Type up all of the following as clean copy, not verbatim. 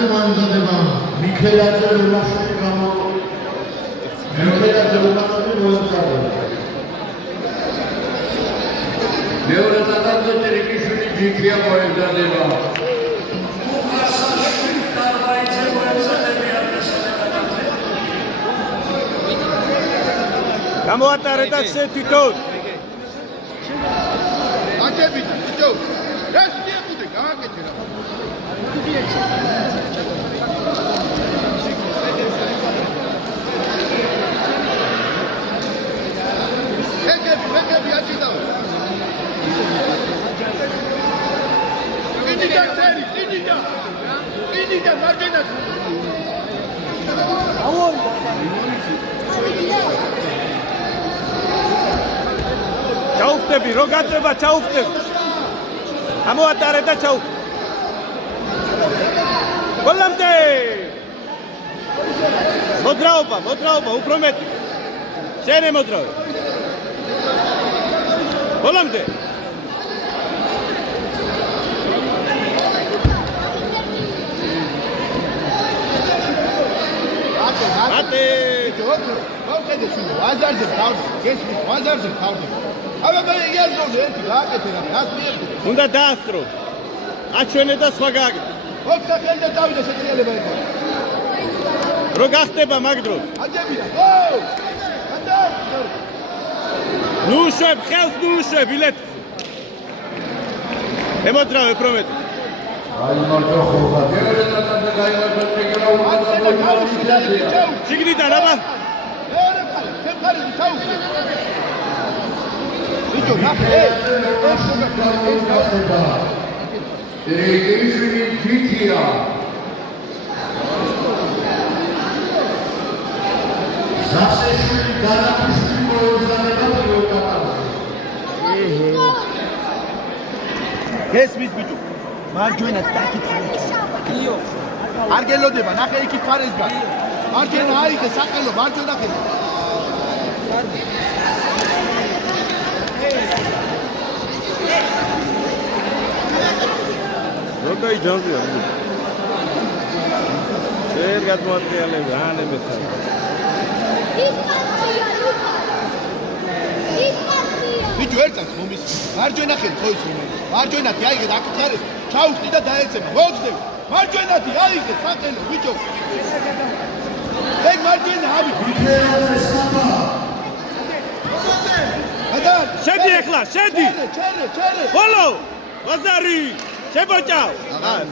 განათლება მოემზადება მიქელაძე ლულაშვილი გამო მიქელაძე ლულაშვილი მოემზადება მეორე დადაბლე ტერეკიშვილი ჯიქია მოემზადება გამოატარეთ და შეთვითონ აკეთეთ თვითონ ეს მიებუდე გააკეთე რა ეკები აჭიდავ წინიდან მარჯვენა ჩაუხდები, რო გაწება ჩაუხდები. ამოატარე და ჩაუხ. გოლამდე. მოძრაობა, უფრო მეტი. შენ ემოძრავე. გოლამდე. ატე. მოხედე შვილო, აზარზე თავდი, გესმის, აზარზე თავდი. აბა მე იაზრობ ერთი გააკეთე რა, რას მიებდი? უნდა დაასწრო. აჩვენე და სხვა გააკეთე. ოქცა ხელზე წავიდა შეტრიალება იყო. რო გახდება მაგ დროს. აჯებია. ო! ანდა! ნუშებ, ხელს ნუშებ, ილეთ. ემოძრავე უფრო მეტი. აი მარტო ხოხა ერეთათან გაიმარჯვა ტეგრაულთან შიგნიდან აბა. მეორე ხალე, ხალე თავი. ვიჯო, ნახე. ტერეკიშვილი ჯიქია ზასეშვილი განათლებული მოემზადება პირველ დაბალზე გესმის ბიჭო მარჯვენა დაკითხული იო არ გელოდება ნახე იქით ხარესგან მარჯვენა აიღე საყელო მარჯვენა ხე როდი ჯანზია შენ გადმოატრიალებ ანებეთ ბიჭო ერთად მომის მარჯვენა ხელი ხო ის მარჯვენათი აიღე დაკითხარეს ჩაუხდი და დაეცემა მოგძდები მარჯვენათი აიღე საყელო ბიჭო ეგ მარჯვენა ავი შედი ახლა შედი ჩერე ბოლო ბაზარი შებოჭავ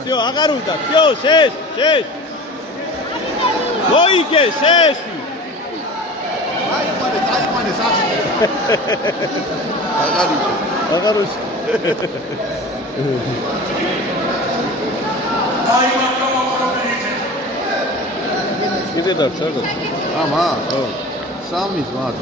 всё აღარ უნდა всё შეშ მოიგე შეში აიყვანე სახე აღარ კიდე და საერთოდ ამა სამის მათ